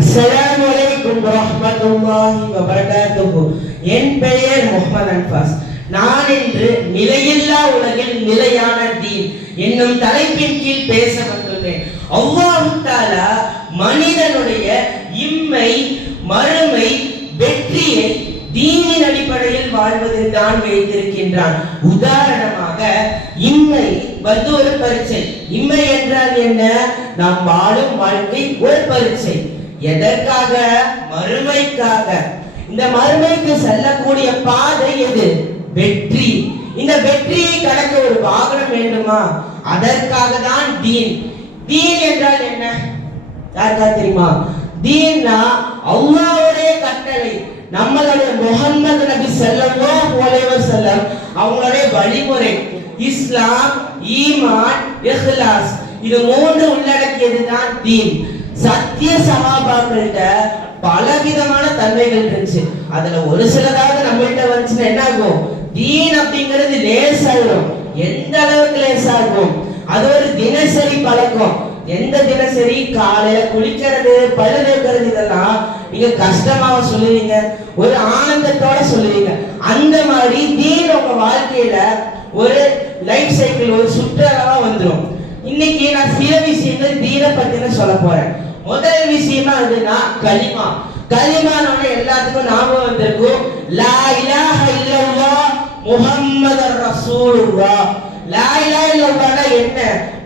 அஸ்ஸலாமு அலைக்கும் வரஹ்மத்துல்லாஹி வபரகாத்துஹு. என் பெயர் முஹம்மது அன்பாஸ். நான் இன்று நிலையில்லா உலகில் நிலையான தீன் என்னும் தலைப்பின் கீழ் பேச வந்துள்ளேன். அல்லாஹ் தஆலா மனிதனுடைய இம்மை மறுமை வெற்றியை தீனின் அடிப்படையில் வாழ்வதில் தான் வைத்திருக்கின்றான். உதாரணமாக இம்மை வந்து ஒரு பரீட்சை. இம்மை என்றால் என்ன? நாம் வாழும் வாழ்க்கை ஒரு பரீட்சை. எதற்காக? மறுமைக்காக. இந்த மறுமைக்கு செல்லக்கூடிய பாதை எது? வெற்றி. இந்த வெற்றியை கடக்க ஒரு வாகனம் வேண்டுமா? அதற்காக தான் தீன். தீன் என்றால் என்ன? யாருக்கா தெரியுமா? தீன்னா அல்லாஹ்வுடைய கட்டளை. நம்மளுடைய முஹம்மது நபி ஸல்லல்லாஹு அலைஹி வஸல்லம் அவங்களுடைய வழிமுறை. இஸ்லாம், ஈமான், இஹ்லாஸ், இது மூன்று உள்ளடக்கியது தான் தீன். சத்திய சஹாபாக்கள்கிட்ட பலவிதமான தன்மைகள் இருந்துச்சு. அதுல ஒரு சிலதாவது நம்மள்கிட்ட வந்துச்சுன்னா என்ன ஆகும்? தீன் அப்படிங்கிறது லேசாகும். எந்த அளவுக்கு லேசாகும்? அது ஒரு தினசரி பழக்கம். எந்த தினசரி? காலையில குளிக்கிறது, பல்லு தேய்க்கிறது, இதெல்லாம் நீங்க கஷ்டமாக சொல்லுவீங்க, ஒரு ஆனந்தத்தோட சொல்லுவீங்க. அந்த மாதிரி தீன் உங்க வாழ்க்கையில ஒரு லைஃப் சைக்கிள், ஒரு சுற்றளவா வந்துடும். இன்னைக்கு நான் சில விஷயங்கள் தீனை பத்தின சொல்ல போறேன். முதல் விஷயமா அதுனா கலிமா. கலிமானோட எல்லாத்துக்கும் ஞாபகம் வந்திருக்கும். லா இலாஹ இல்லல்லாஹ் முஹம்மதுர் ரசூலுல்லாஹ். லா இலாஹ இல்லல்லாஹ் என்ன?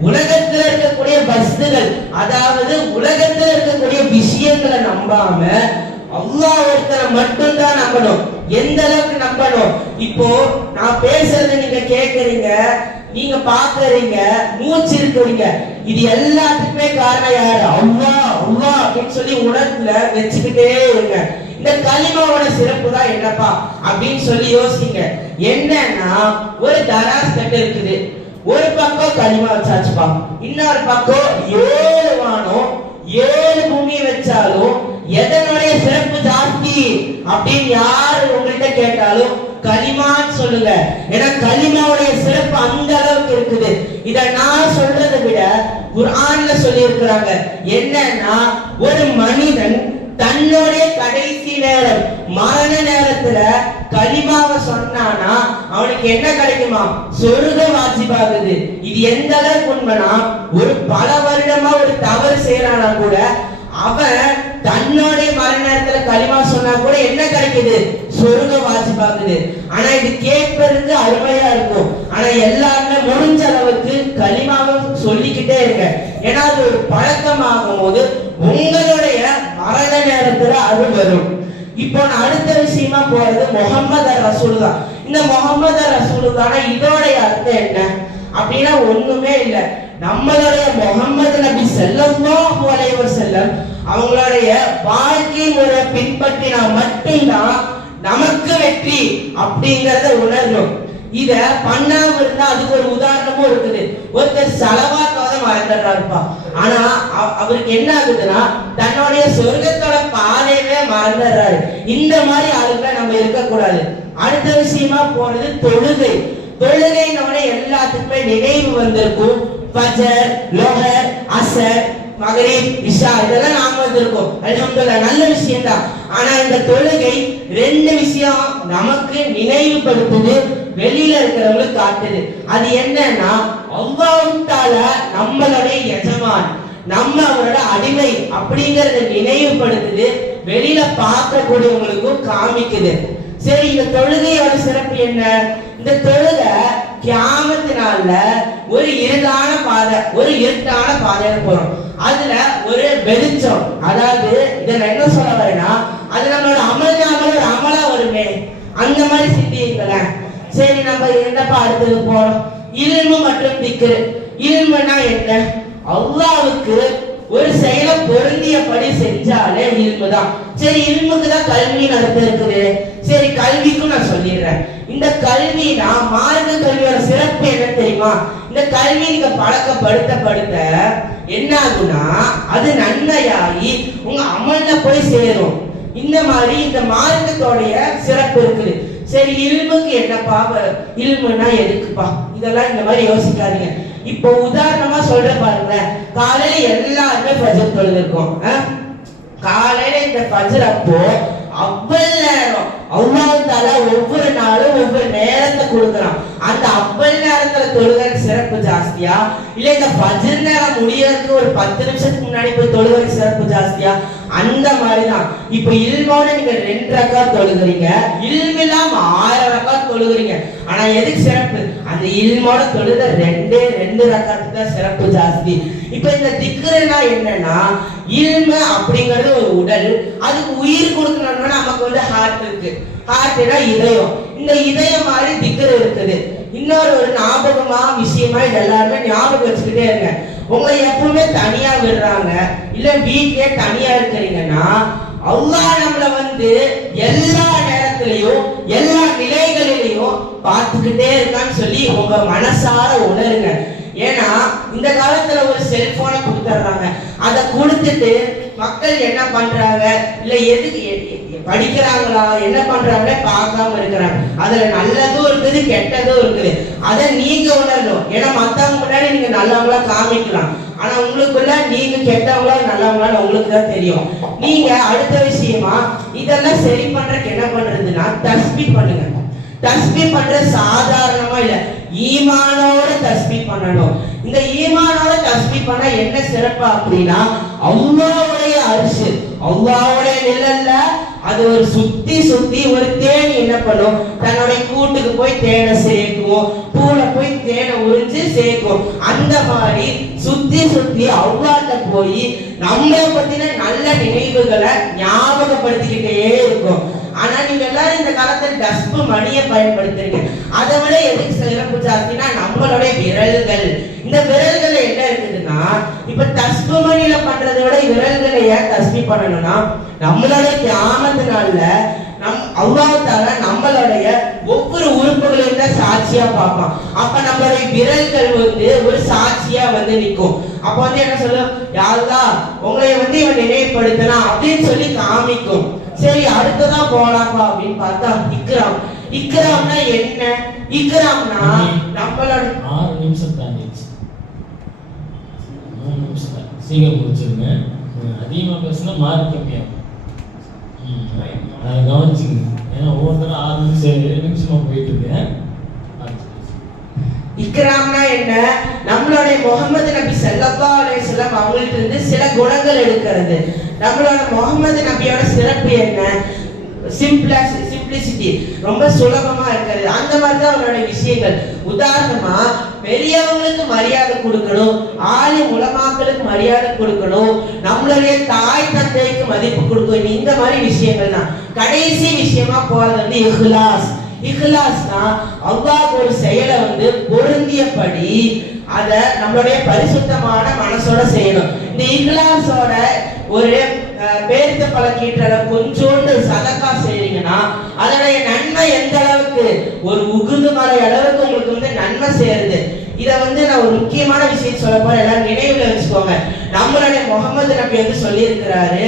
உலகத்தில் இருக்கக்கூடிய வஸ்துகள், அதாவது உலகத்தில் இருக்கக்கூடிய விஷயங்களை நம்பாம அல்லாஹ் ஒருத்தரை மட்டும் தான் நம்பணும். எந்த அளவுக்கு நம்பணும்? இப்போ நான் பேசுறதை நீங்க கேட்கறீங்க, நீங்க பாக்குறீங்க, மூச்சு இருக்கிறீங்க, இது எல்லாத்துக்குமே காரணம் யாரு? அல்லாஹ். அல்லாஹ் அப்படின்னு சொல்லி உணர்வுல வச்சுக்கிட்டே இருங்க. இந்த கலிமாவோட சிறப்பு தான் என்னப்பா அப்படின்னு சொல்லி யோசிங்க. என்னன்னா, ஒரு தராஸ் கட்டு இருக்குது. ஒரு பக்கம் களிமா வச்சாச்சுப்பா, இன்னொரு பக்கம் 7 வானம் 7 பூமியை வச்சாலும் எதனுடைய சிறப்பு ஜாஸ்தி அப்படின்னு யாரு உங்கள்கிட்ட கேட்டாலும் கலிமான்னு சொல்லுங்க. ஏன்னா கலிமாவுடைய சிறப்பு அந்த அளவுக்கு இருக்குது. இத நான் சொல்றதை விட குர்ஆன்ல சொல்லி இருக்கிறாங்க. என்னன்னா, ஒரு மனிதன் தன்னுடைய கடைசி நேரம், மரண நேரத்துல கலிமாவை சொன்னானா அவனுக்கு என்ன கிடைக்குமா? சொர்க்கம் வாஜிபாகுது. இது எந்த அளவுக்கு உண்மைனா, ஒரு பல வருடமா ஒரு தவறு செய்யறானா கூட அவன் தன்னுடைய மரண நேரத்துல கலிமா சொன்னா கூட என்ன கிடைக்குது? சொர்க்கம் வாஜிபாகுது. ஆனா இது கேட்பதற்கு அருமையா இருக்கும். ஆனா எல்லாருமே முடிஞ்ச அளவுக்கு கலிமாவை சொல்லிக்கிட்டே இருங்க. ஏன்னா அது ஒரு பழக்கமாகும் போது உங்களுடைய மரண நேரத்துல அது வரும். இப்போ நான் அடுத்த விஷயமா போறது முஹம்மது ரசூலுல்லாஹ். இந்த முஹம்மது ரசூலுல்லாஹ் இதோடைய அர்த்தம் என்ன அப்படின்னா ஒண்ணுமே இல்ல. நம்மளுடைய முஹம்மது நபி ஸல்லல்லாஹு அலைஹி வஸல்லம் அவங்களுடைய வாழ்க்கை முறை பின்பற்றினா மட்டும்தான் நமக்கு வெற்றி அப்படிங்கறத உணரணும். இத பண்ணாம இருந்தா அதுக்கு ஒரு உதாரணமும் இருக்குது. ஒருத்தர் ஸலவாத்தோட மறந்துடுறாருப்பா, ஆனா அவருக்கு என்ன ஆகுதுன்னா தன்னுடைய சொர்க்கத்தோட பாதையவே மறந்துடுறாரு. இந்த மாதிரி ஆளுங்களை நம்ம இருக்கக்கூடாது. அடுத்த விஷயமா போறது தொழுகை. தொழுகைனோட எல்லாத்துக்குமே நினைவு வந்திருக்கும். ஃபஜர், லோஹர், அஸர், மக்ரிப், இஷா, இதெல்லாம் நாம வந்திருக்கோம். அல்ஹம்துலில்லாஹ், நல்ல விஷயம் தான். ஆனா இந்த தொழுகை 2 விஷயம் நமக்கு நினைவுபடுத்துது, வெளியில இருக்கிறவங்களுக்கு காட்டுது. அது என்னன்னா, அல்லாஹ் தஆலா நம்மளுடைய எஜமான், நம்ம அவரோட அடிமை அப்படிங்கறத நினைவுபடுத்துது, வெளியில பார்க்கக்கூடியவங்களுக்கும் காமிக்குது. சரி, இந்த தொழுகையோட சிறப்பு என்ன? இந்த தொழுகை கியாமத்து நாள்ல ஒரு இருளான பாதை, ஒரு இருட்டான பாதையில போறோம். அதுல ஒரு வெளிச்சம், அதாவது இதை நான் என்ன சொல்ல வரேன்னா, அது நம்மளோட ஒரு அமலா வருமே, அந்த மாதிரி சிந்தியுங்களேன். சரி, நம்ம என்னப்பா அடுத்தது போறோம்? இல்மு மற்றும் திக்ரு. இல்முனா என்ன? அல்லாஹ்வுக்கு ஒரு செயலை பொருந்தியபடி செஞ்சாலே இல்மு தான். சரி, இல்முக்கு தான் கல்வின்னு அர்த்தம் இருக்குது. சரி, கல்விக்கும் நான் சொல்லிடுறேன். இந்த கல்வினா, மார்க்க கல்வியோட சிறப்பு என்ன தெரியுமா? இந்த கல்வி நீங்க பழக்கப்படுத்த என்ன ஆகுனா, அது நன்மையாகி உங்க அமல்ல போய் சேரும். இந்த மாதிரி இந்த மார்க்கத்தோடைய சிறப்பு இருக்குது. சரி, இல்முக்கு என்னப்பா? இல்முனா எதுக்குப்பா? இதெல்லாம் இந்த மாதிரி யோசிக்காதீங்க. இப்போ உதாரணமா சொல்ற பாருங்க, காலையில எல்லாருமே ஃபஜர் தொழுதிருக்கோம். காலையில இந்த ஃபஜ்ர் அப்போ அவ்வளவு நேரம் அல்லாஹ் தஆலா ஒவ்வொரு நாளும் ஒவ்வொரு நேரத்தை கொடுக்குறான். அந்த அவ்வளவு நேரத்துல தொழுகைக்கு சிறப்பு ஜாஸ்தியா இல்ல இந்த ஃபஜ்ர் நேரம் முடியறதுக்கு ஒரு 10 நிமிஷத்துக்கு முன்னாடி போய் தொழுகைக்கு சிறப்பு ஜாஸ்தியா? அந்த மாதிரிதான் இப்ப இல்மோட நீங்க 2 ரக்காத் தொழுகிறீங்க, இல்மில்லாம 1000 ரக்காத் தொழுகிறீங்க. ஆனா எதுக்கு சிறப்பு? அந்த இல்மோட தொழுத 2 ரக்காத்துக்கு தான் சிறப்பு ஜாஸ்தி. இப்ப இந்த திக்ருனா என்னன்னா, இல்ம அப்படிங்கிறது ஒரு உடல், அதுக்கு உயிர் கொடுக்கணும்னா நமக்கு வந்து ஹார்ட் இருக்கு. ஹார்ட்னா இதயம். இந்த இதயம் மாதிரி திக்ரு இருக்குது. இன்னொரு ஒரு ஞாபகமா விஷயமா இது எல்லாருமே ஞாபகம் வச்சுக்கிட்டே இருங்க. உங்களை எப்பவுமே தனியா விடுறாங்க இல்ல வீட்லயே தனியா இருக்கிறீங்கன்னா, அல்லாஹ் நம்மள வந்து எல்லா நேரத்திலையும் எல்லா நிலைகளிலையும் பார்த்துக்கிட்டே இருக்கான்னு சொல்லி உங்க மனசார உணருங்க. ஏன்னா இந்த காலத்துல ஒரு செல்போனை கொடுத்துட்றாங்க. அதை கொடுத்துட்டு மக்கள் என்ன பண்றாங்க இல்ல எதுக்கு படிக்கிறாங்களா என்ன பண்றாங்களே பார்க்காம இருக்கிறாங்க. அதுல நல்லதும் இருக்குது கெட்டதும் இருக்குது. அதை நீங்க உணரணும். ஏன்னா மத்தவங்க முன்னாடி நீங்க நல்லவங்களா காமிக்கலாம், ஆனா உங்களுக்குள்ள நீங்க கெட்டவங்களா நல்லவங்களா உங்களுக்கு தான் தெரியும். நீங்க அடுத்த விஷயமா இதெல்லாம் சரி பண்றதுக்கு என்ன பண்றதுன்னா தஸ்பீஹ் பண்ணுங்க. தஸ்பீஹ் பண்ற சாதாரணமா இல்ல, ஈமானோட தஸ்பீஹ் பண்ணணும். இந்த ஈமானோட தஸ்பீஹ் பண்ணா என்ன சிறப்பு அப்படின்னா, அல்லாஹ்வுடைய அரிசி அல்லாஹ்வுடைய நிழல்ல அது ஒரு சுத்தி சுத்தி ஒரு தேனி என்ன பண்ணும், தன்னுடைய கூட்டுக்கு போய் தேனை சேர்க்கும், பூல போய் தேனை உறிஞ்சு சேர்க்கும். அந்த மாதிரி சுத்தி சுத்தி அல்லாஹ்ட்ட போய் நம்மளை பத்தின நல்ல நினைவுகளை ஞாபகப்படுத்திக்கிட்டே இருக்கும். ஆனா நீங்க எல்லாரும் இந்த காலத்துல டஸ்பு மணியை பயன்படுத்துறீங்க. அதை விட எதுக்கு சிறப்பு ஜாஸ்தினா நம்மளுடைய விரல்கள். இந்த விரல்கள் என்ன இருக்குதுன்னா, இப்ப தஸ்பு மணியில பண்றதை விட விரல்களை ஏன் தஸ்பீஹ் பண்ணணும்னா, நம்மளுடைய கியாமத் நாள்ல அல்லாஹ் தஆலா நம்மளுடைய ஒவ்வொரு உறுப்புகளையும் தான் சாட்சியா பார்ப்பான். அப்ப நம்மளுடைய விரல்கள் வந்து ஒரு சாட்சியா வந்து நிற்கும். அப்ப வந்து என்ன சொல்லும், யா அல்லாஹ் உங்களை வந்து இவன் நினைவுபடுத்தினா அப்படின்னு சொல்லி காமிக்கும். சரி அடுத்ததா போலாமா அப்படின்னு பார்த்தா இக்ராம். இக்ராம்னா என்ன? இக்ராம்னா நம்மளோட 6 நிமிஷம் தாண்டிச்சு. 3 நிமிஷம் சீக்கிரம் முடிச்சிருங்க. அதிகமா பேசினா மார்க் கம்மியாகும். அதை கவனிச்சுங்க. ஏன்னா ஒவ்வொருத்தரும் 6 நிமிஷம் 7 நிமிஷமா போயிட்டு இருக்கேன். இக்ராம்னா என்ன? நம்மளுடைய முகமது நபி ஸல்லல்லாஹு அலைஹி வஸல்லம் அவங்கள்ட்ட இருந்து சில குணங்கள் எடுக்கிறது. நம்மளோட முகமது நபியோட சிறப்பு என்ன? சிம்பிளிசிட்டி, ரொம்ப சுலபமா இருக்கிறது. அந்த மாதிரிதான் அவனோட விஷயங்கள். உதாரணமா பெரியவங்களுக்கு மரியாதை கொடுக்கணும், ஆலிம் உலமாக்களுக்கு மரியாதை கொடுக்கணும், நம்மளுடைய தாய் தந்தைக்கு மதிப்பு கொடுக்கணும். இந்த மாதிரி விஷயங்கள் தான். கடைசி விஷயமா போறது வந்து இஹ்லாஸ். இஹ்லாஸ்னா அல்லாஹ் ஒரு செயலை வந்து பொருந்தியபடி அதை நம்மளுடைய பரிசுத்தமான மனசோட செய்யணும். இந்த இஹ்லாஸோட ஒரு பேர்த்த பழக்கீட்டுல கொஞ்சோண்டு சதக்கா செய்றீங்கன்னா அதனுடைய நன்மை எந்த அளவுக்கு, ஒரு உகுது மலை அளவுக்கு உங்களுக்கு வந்து நன்மை சேருது. இதை வந்து நான் ஒரு முக்கியமான விஷயம் சொல்ல போறேன், எல்லாரும் நினைவுல வச்சுக்கோங்க. நம்மளுடைய முகமது நபி வந்து சொல்லி இருக்கிறாரு,